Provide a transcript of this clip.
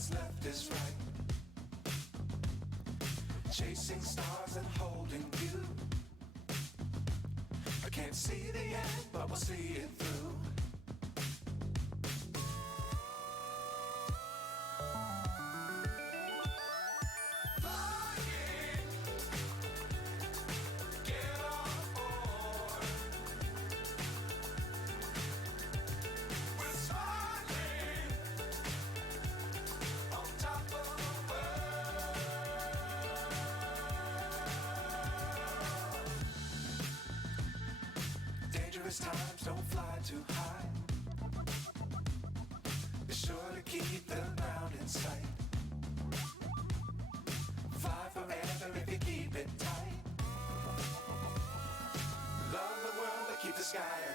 what's left is right. Chasing stars and holding you. I can't see the end, but we'll see it through. Times don't fly too high. Be sure to keep the ground in sight. Fly forever if you keep it tight. Love the world but keep the sky